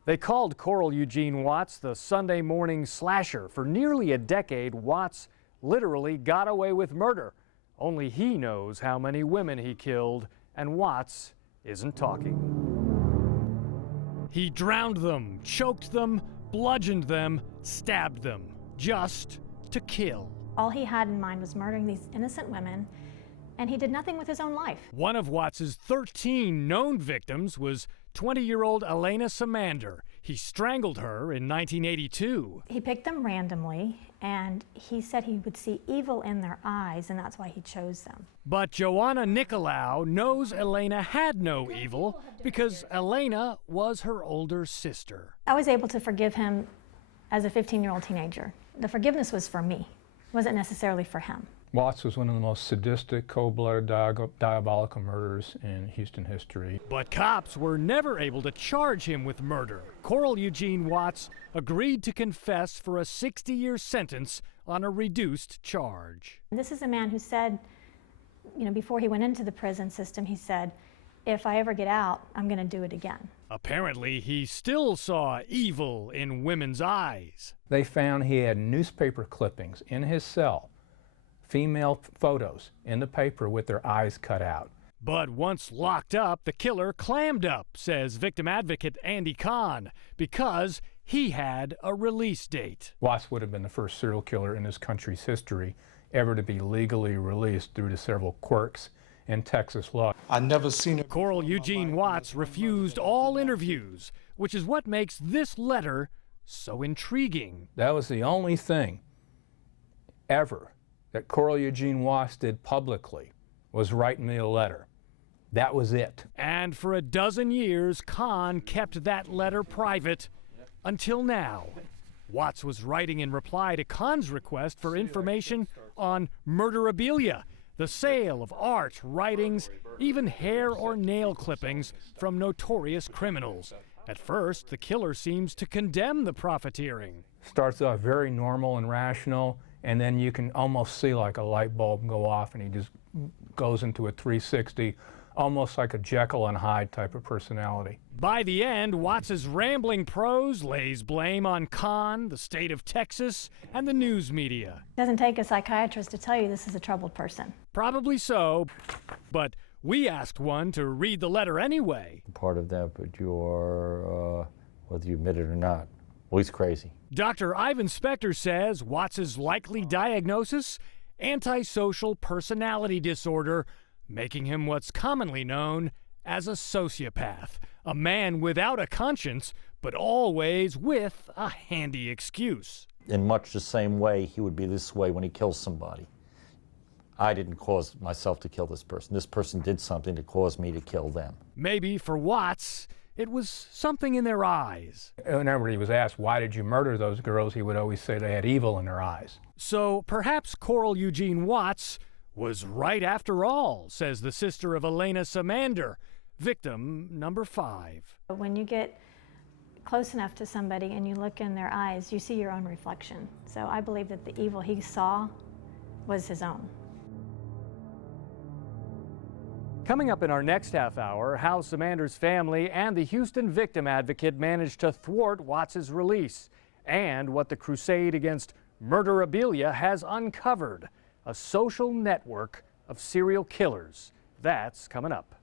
They called Coral Eugene Watts the Sunday morning slasher. For nearly a decade, Watts literally got away with murder. Only he knows how many women he killed, and Watts isn't talking. He drowned them, choked them, bludgeoned them, stabbed them, just to kill. All he had in mind was murdering these innocent women, and he did nothing with his own life. One of Watts's 13 known victims was 20-year-old Elena Samander. He strangled her in 1982. He picked them randomly, and he said he would see evil in their eyes, and that's why he chose them. But Joanna Nicolau knows Elena had no evil because Elena was her older sister. I was able to forgive him as a 15-year-old teenager. The forgiveness was for me. It wasn't necessarily for him. Watts was one of the most sadistic, cold-blooded, diabolical murderers in Houston history. But cops were never able to charge him with murder. Coral Eugene Watts agreed to confess for a 60-year sentence on a reduced charge. This is a man who said, before he went into the prison system, he said, if I ever get out, I'm going to do it again. Apparently, he still saw evil in women's eyes. They found he had newspaper clippings in his cell, female photos in the paper with their eyes cut out. But once locked up, the killer clammed up, says victim advocate Andy Kahn, because he had a release date. Watts would have been the first serial killer in this country's history ever to be legally released due to several quirks in Texas law. I've never seen it. Coral Eugene Watts refused all interviews, which is what makes this letter so intriguing. That was the only thing ever that Coral Eugene Watts did publicly, was write me a letter. That was it. And for a dozen years, Kahn kept that letter private until now. Watts was writing in reply to Kahn's request for information on murderabilia, the sale of art, writings, even hair or nail clippings from notorious criminals. At first, the killer seems to condemn the profiteering. Starts off very normal and rational, and then you can almost see like a light bulb go off, and he just goes into a 360, almost like a Jekyll and Hyde type of personality. By the end, Watts's rambling prose lays blame on Kahn, the state of Texas, and the news media. It doesn't take a psychiatrist to tell you this is a troubled person. Probably so, but we asked one to read the letter anyway. Part of that, but you are, whether you admit it or not, well, he's crazy. Dr. Ivan Spector says Watts's likely diagnosis, antisocial personality disorder, making him what's commonly known as a sociopath, a man without a conscience, but always with a handy excuse. In much the same way he would be this way when he kills somebody. I didn't cause myself to kill this person. This person did something to cause me to kill them. Maybe for Watts, it was something in their eyes. Whenever he was asked, why did you murder those girls, he would always say they had evil in their eyes. So perhaps Coral Eugene Watts was right after all, says the sister of Elena Samander, victim number 5. When you get close enough to somebody and you look in their eyes, you see your own reflection. So I believe that the evil he saw was his own. Coming up in our next half hour, how Samander's family and the Houston victim advocate managed to thwart Watts's release, and what the crusade against murderabilia has uncovered, a social network of serial killers. That's coming up.